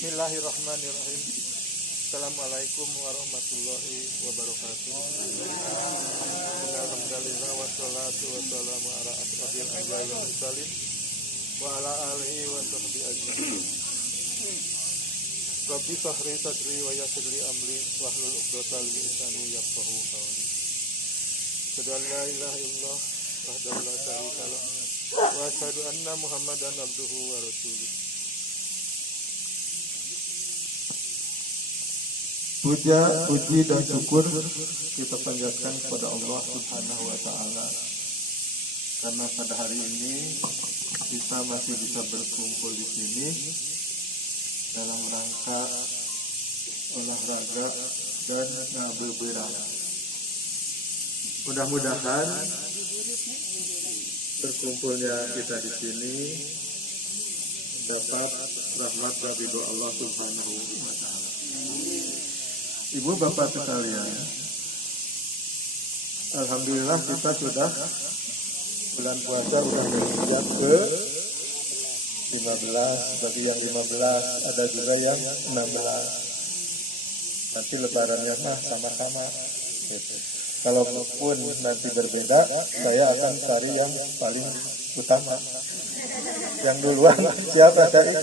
Bismillahirrahmanirrahim. Assalamualaikum warahmatullahi wabarakatuh. Alhamdulillah wassalatu wassalamu ala asrofil anbiya'i wal mursalin wa ala alihi wa sahbihi ajma'in. Rabbi shrah sadri wa yassir li amri wahlul 'uqdatam min lisani yafqahu qawli. Asyhadu an la ilaha illallah wahdahu la syarika lah wa asyhadu anna Muhammadan abduhu wa rasuluh. Puja, puji dan syukur kita panjatkan kepada Allah Subhanahu wa Ta'ala, karena pada hari ini kita masih bisa berkumpul di sini dalam rangka olahraga dan ngabeberan. Mudah-mudahan berkumpulnya kita di sini dapat rahmat dan ridho Allah Subhanahu wa Ta'ala. Ibu bapak sekalian, alhamdulillah kita sudah bulan puasa sudah menginjak ke 15, bagi yang 15 ada juga yang 16. Nanti lebarannya mah sama-sama. Kalaupun nanti berbeda, saya akan cari yang paling utama. Yang duluan siapa cari?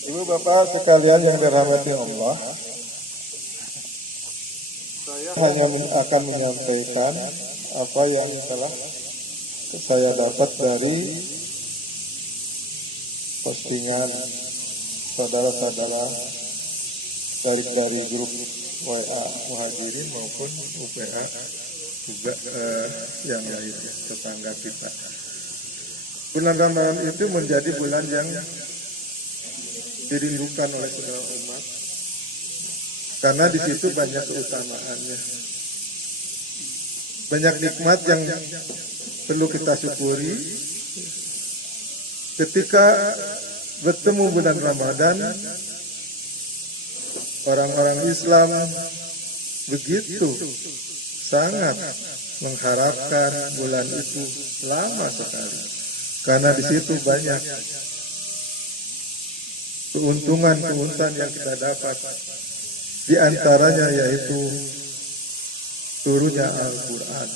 Ibu bapak sekalian yang dirahmati Allah, saya hanya akan menyampaikan apa yang telah saya dapat dari postingan saudara-saudara dari grup WA Muhajirin maupun UPA juga yang lain, tetangga kita. Bulan Ramadan itu menjadi bulan yang dirindukan oleh saudara umat, karena di situ banyak keutamaannya, banyak nikmat yang perlu kita syukuri. Ketika bertemu bulan Ramadan, orang-orang Islam begitu sangat mengharapkan bulan itu lama sekali, karena di situ banyak keuntungan yang kita dapat. Di antaranya yaitu turunnya Al-Quran.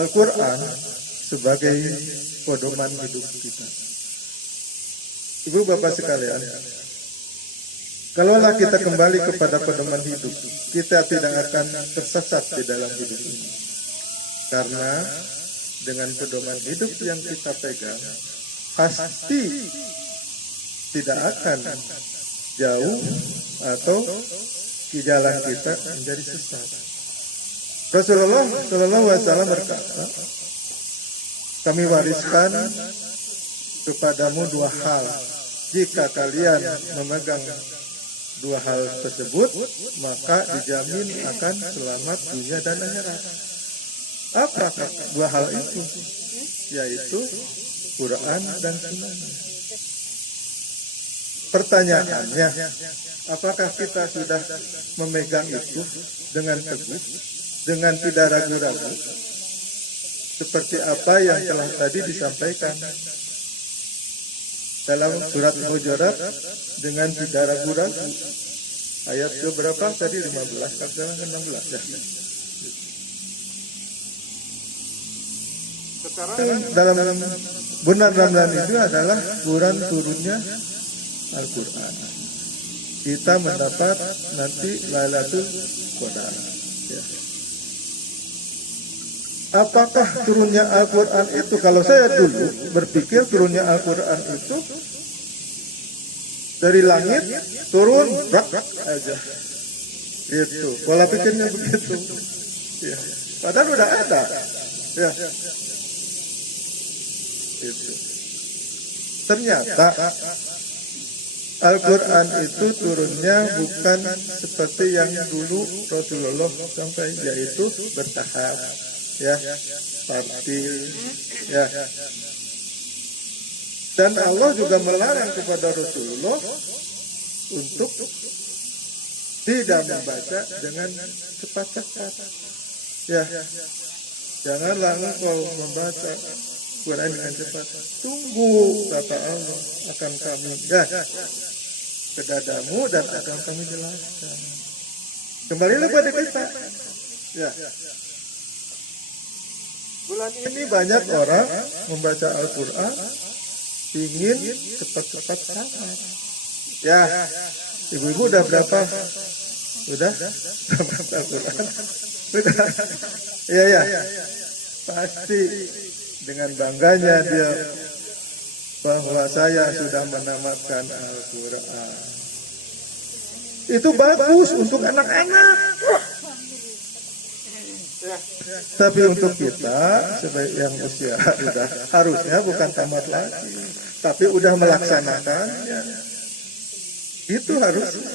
Al-Quran sebagai pedoman hidup kita. Ibu bapak sekalian, kalaulah kita kembali kepada pedoman hidup, kita tidak akan tersesat di dalam hidup ini. Karena dengan pedoman hidup yang kita pegang, pasti tidak akan jauh atau di jalan kita menjadi sesat. Rasulullah SAW berkata, kami wariskan kepadamu dua hal. Jika kalian memegang dua hal tersebut, maka dijamin akan selamat dunia dan akhirat. Apa dua hal itu? Yaitu Quran dan Sunnah. Pertanyaannya, apakah kita sudah memegang itu dengan teguh, dengan tidak ragu-ragu, seperti apa yang telah tadi disampaikan dalam surat Hujurat, dengan tidak ragu-ragu. Ayat berapa tadi? 15, sekarang 16 ya. Sekarang dalam bulan Ramadan itu adalah bulan turunnya Al-Quran. Kita mendapat nanti Lailatul Qadar. Ya. Apakah turunnya Al-Quran itu? Kalau saya dulu berpikir turunnya Al-Quran itu dari langit turun brak aja. Itu pola pikirnya begitu. Ya. Padahal udah ada. Ya. Itu. Ternyata Al-Quran itu turunnya bukan seperti yang dulu Rasulullah sampai, yaitu bertahap, ya, tartil, ya. Dan Allah juga melarang kepada Rasulullah untuk tidak membaca dengan cepat-cepat, ya. Janganlah engkau membaca Quran dengan cepat. Tunggu, kata Allah, akan kami ke dadamu dan akan kami jelaskan. Kembalilah pada kita. Ya. Bulan ini banyak orang membaca Al-Quran ingin cepat-cepat tamat. Ya, ibu-ibu udah berapa? Udah? Tamat Al-Quran? Udah? Iya. Pasti dengan bangganya dia bahwa saya sudah menamatkan Al-Quran. Itu bagus untuk anak-anak. Tapi untuk kita sebagai yang usia udah harusnya bukan tamat lagi, tapi udah melaksanakannya. Itu harusnya.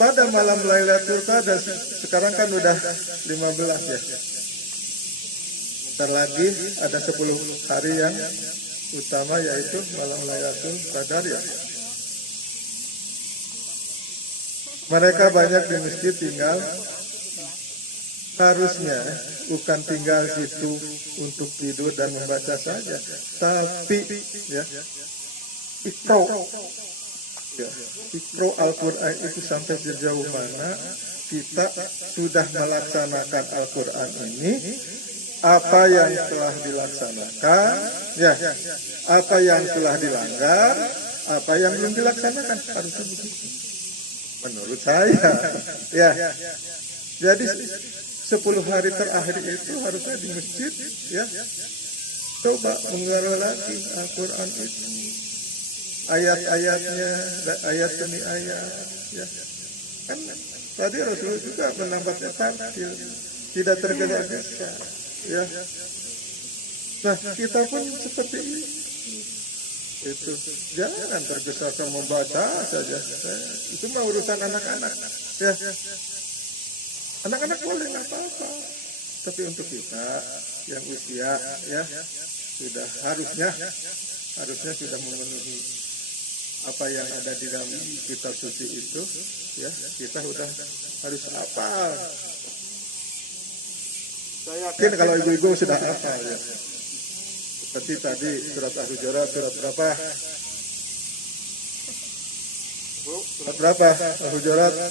Pada malam Lailatul Qadar, sekarang kan udah 15 ya. Bentar lagi ada 10 hari yang utama, yaitu malam Lailatul Qadar ya. Mereka banyak di masjid tinggal, harusnya bukan tinggal situ untuk tidur dan membaca saja, tapi ya ikro Al-Quran itu sampai sejauh mana kita sudah melaksanakan Al-Quran ini, apa yang telah dilaksanakan, ya, apa yang telah dilanggar, apa yang belum dilaksanakan, harusnya begitu. Menurut saya, ya. Jadi 10 hari terakhir itu harusnya di masjid, ya. Coba menggarap lagi Al-Quran itu, ayat-ayatnya, ayat demi ayat, ya. Kan tadi Rasulullah juga menambahnya tartil, tidak tergesa-gesa, ya. Nah, kita pun seperti ini. Itu jangan tergesa-gesa membaca saja. Itu mah urusan anak-anak, ya. Anak-anak boleh nggak apa-apa, tapi untuk kita yang usia, ya, sudah harusnya sudah memenuhi apa yang ada di dalam kitab suci itu, ya, kita sudah harus hafal. Saya yakin kalau ibu-ibu sudah hafal, ya. Seperti tadi surat Al-Hujurat, surat berapa? Surat berapa? Al-Hujurat 49.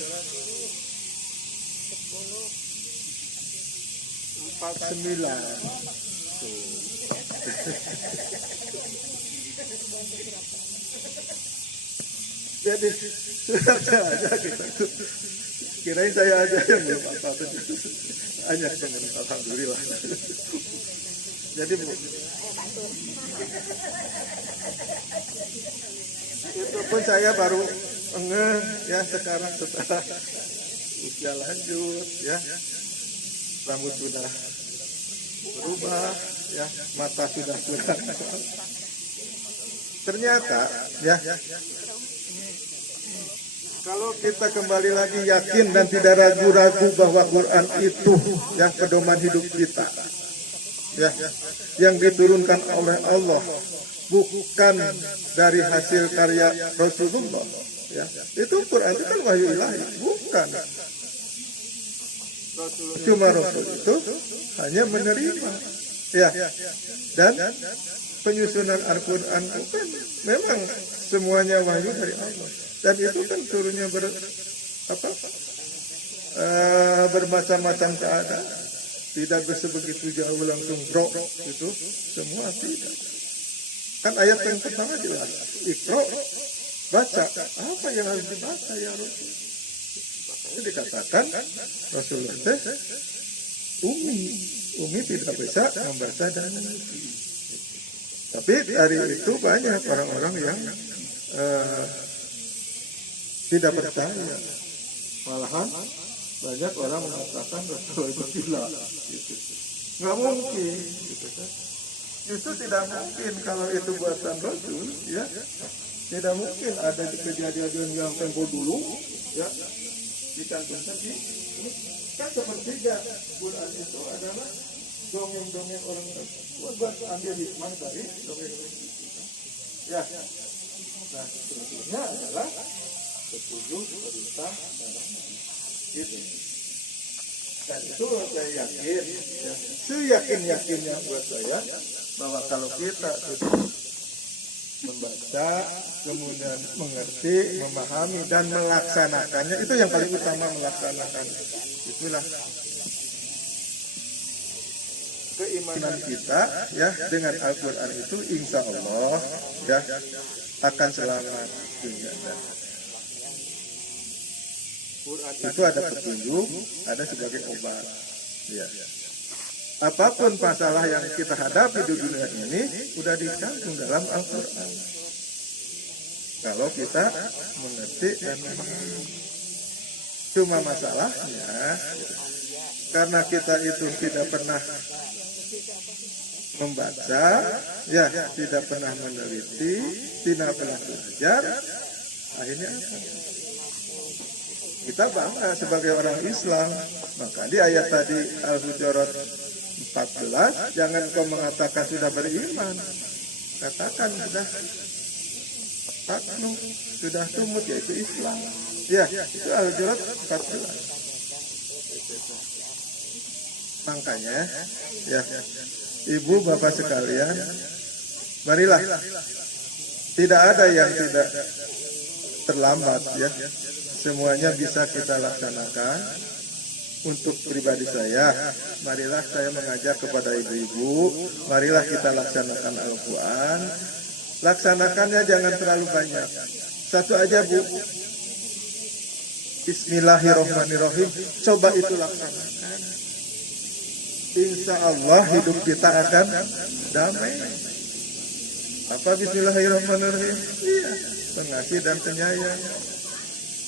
Jadi surat saya aja kita. Kirain saya aja yang belum hafal. Hanya teman, alhamdulillah. Jadi Bu, itu pun saya baru ya sekarang setelah usia lanjut, ya, rambut sudah berubah, ya, mata sudah kurang. Ternyata, ya, kalau kita kembali lagi yakin dan tidak ragu-ragu bahwa Quran itu, ya, pedoman hidup kita, ya, yang diturunkan oleh Allah, bukan dari hasil karya Rasulullah, ya. Itu Quran itu kan wahyu ilahi, bukan. Cuma Rasul itu hanya menerima, ya. Dan penyusunan Al-Quran itu kan memang semuanya wahyu dari Allah. Dan itu kan turunnya bermacam-macam keadaan. Tidak sebegitu jauh langsung bro, itu semua tidak. Kan ayat yang pertama jelas, Iqra, baca. Apa yang harus dibaca ya Rasul? Ini dikatakan Rasulullah Umi tidak bisa membaca dan menulis. Tapi dari itu banyak orang-orang yang tidak percaya. Malahan banyak orang mengatakan Rasulullah itu gila. Gitu. Nggak mungkin. Gitu kan. Justru tidak mungkin kalau itu buatan Rasul, ya. Tidak mungkin ada kejadian yang tempo dulu, ya, dicantumkan di kan sepertiga Quran itu adalah dongeng-dongeng orang buat ambil hikmah dari dongeng-dongeng itu. Ya. Nah, sebetulnya adalah 7 perintah dalam gitu. Dan itu saya yakin, ya, seyakin-yakinnya buat saya, bahwa kalau kita sudah membaca, kemudian mengerti, memahami, dan melaksanakannya, itu yang paling utama, melaksanakan. Itulah keimanan kita ya dengan Al-Quran itu, insya Allah ya akan selamat dunia dan Quran itu ada petunjuk, ada sebagai obat. Ya. Apapun masalah yang kita hadapi di dunia ini sudah dicantum dalam Al-Quran. Kalau kita mengerti dan memahami. Cuma masalahnya, karena kita itu tidak pernah membaca, ya tidak pernah meneliti, tidak pernah belajar, akhirnya apa? Kita bangga sebagai orang Islam. Maka di ayat tadi Al-Hujurat 14, jangan kau mengatakan sudah beriman, katakan sudah takluk, sudah tumut, yaitu Islam. Ya, itu Al-Hujurat 14. Makanya, ya, ibu bapak sekalian, marilah, tidak ada yang tidak terlambat, ya. Semuanya bisa kita laksanakan. Untuk pribadi saya, marilah saya mengajak kepada ibu-ibu, marilah kita laksanakan Al-Quran. Laksanakannya jangan terlalu banyak. Satu aja, Bu. Bismillahirrahmanirrahim. Coba itu laksanakan. Insya Allah hidup kita akan damai. Apa Bismillahirrahmanirrahim? Iya, pengasih dan penyayang.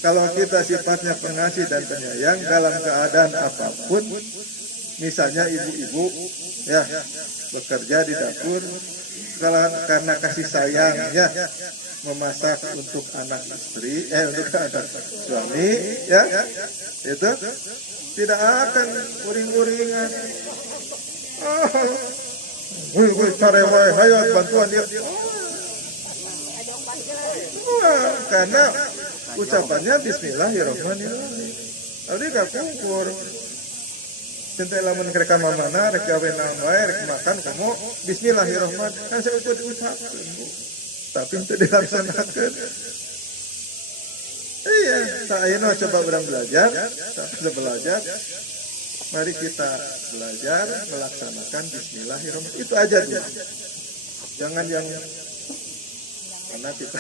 Kalau kita sifatnya pengasih dan penyayang dalam keadaan apapun, misalnya ibu-ibu ya bekerja di dapur, karena kasih sayang ya memasak untuk anak istri, untuk anak suami, ya itu tidak akan uring-uringan. Cari hayat bantuan dia. Karena ucapannya Bismillahirrahmanirrahim. Tadi gak kumpul. Cintai lamun mereka mamana, rek gawe namai, rek makan kamu Bismillahirrahmanirrahim. Kan saya udah diucapkan, Bu. Tapi itu dilaksanakan. Iya, saya coba orang belajar, belajar. Mari kita belajar melaksanakan Bismillahirrahmanirrahim. Itu aja dulu. Jangan yang karena kita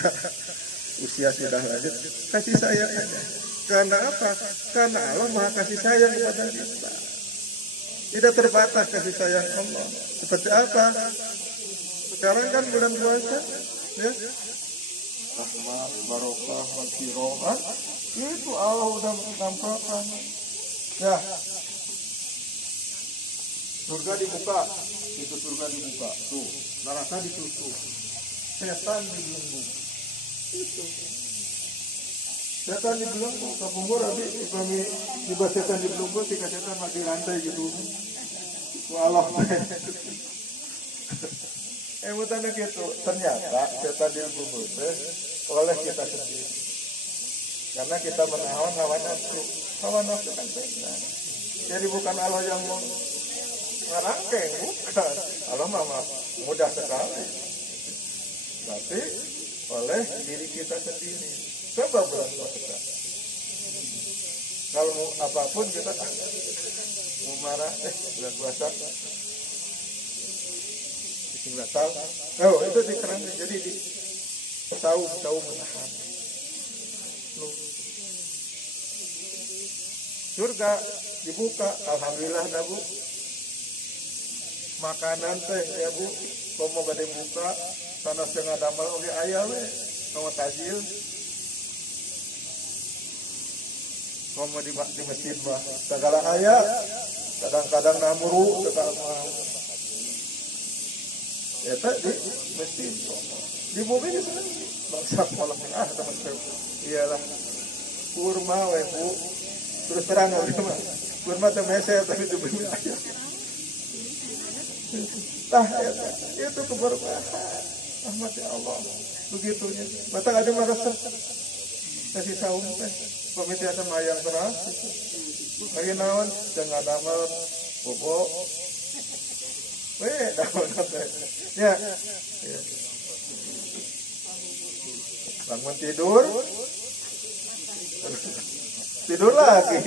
usia sudah lanjut, kasih sayang aja. Karena apa? Karena Allah Maha kasih sayang kepada kita. Tidak terbatas kasih sayang Allah. Seperti apa? Sekarang kan bulan puasa, ya. Rahmat, barokah, wakirohah. Itu Allah udah menampakkan. Ya. Surga dibuka, itu surga dibuka. Tuh, neraka ditutup. Setan dibelenggu. Itu. Setan dibelenggu, kapunggur abi kami tiba setan dibelenggu, tiga setan mati rantai gitu. Walah. Mutanya gitu. Ternyata setan dibelenggu oleh kita sendiri. Karena kita menahan hawa nafsu. Hawa nafsu kan setan. Jadi bukan Allah yang merangkeng, bukan. Allah mah mudah sekali. Tapi oleh diri kita sendiri. Coba bulan puasa. Kalau mau apapun kita mau marah, bulan puasa. Bikin batal. Oh, itu dikerang. Jadi tahu menahan. Surga dibuka, alhamdulillah dah, Bu. Makanan teh ya, Bu. Kalau mau bade buka, sana setengah damal oke ayam sama tajil. Kalau mau di masjid mah segala ayam. Kadang-kadang namuru, kadang-kadang ya di masjid. Di bumi di sana bangsa kolak teman-teman. Iyalah kurma weh, Bu. Terus terang mah. Kurma teh meser tapi dibeli ayam. Nah, itu keberkahan. Rahmat ya Allah. Begitunya. Batang ada resep. Kasih saum teh. Pemitian sama ayam keras. lagi naon jangan nama bobo naon ya bangun tidur lagi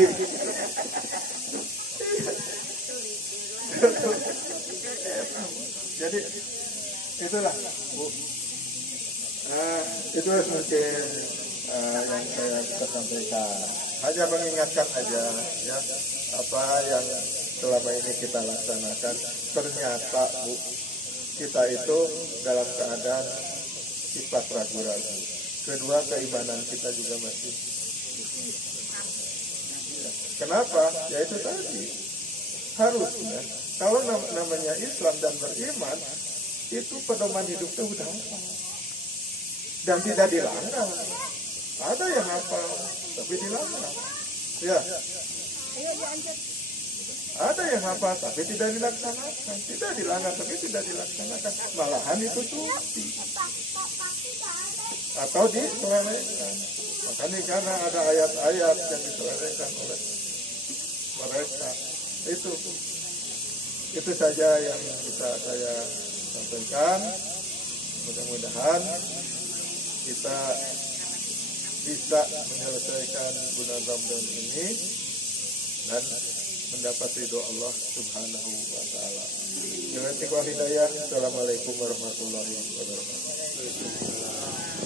jadi itulah Bu. Itu mungkin yang saya bisa sampaikan. Hanya mengingatkan aja ya apa yang selama ini kita laksanakan. Ternyata Bu, kita itu dalam keadaan sifat ragu-ragu. Kedua, keimanan kita juga masih. Ya. Kenapa? Ya itu tadi. Harusnya kalau namanya Islam dan beriman itu pedoman hidup itu udah apa? Dan tidak dilanggar. Ada yang hafal tapi dilanggar. Ya. Ada yang hafal tapi tidak dilaksanakan. Tidak dilanggar tapi tidak dilaksanakan. Malahan itu suci. Atau diselewengkan. Makanya karena ada ayat-ayat yang diselewengkan oleh mereka. Itu saja yang bisa saya sampaikan. Mudah-mudahan kita bisa menyelesaikan bulan Ramadan ini dan mendapat ridho Allah Subhanahu wa taala. Assalamualaikum warahmatullahi wabarakatuh.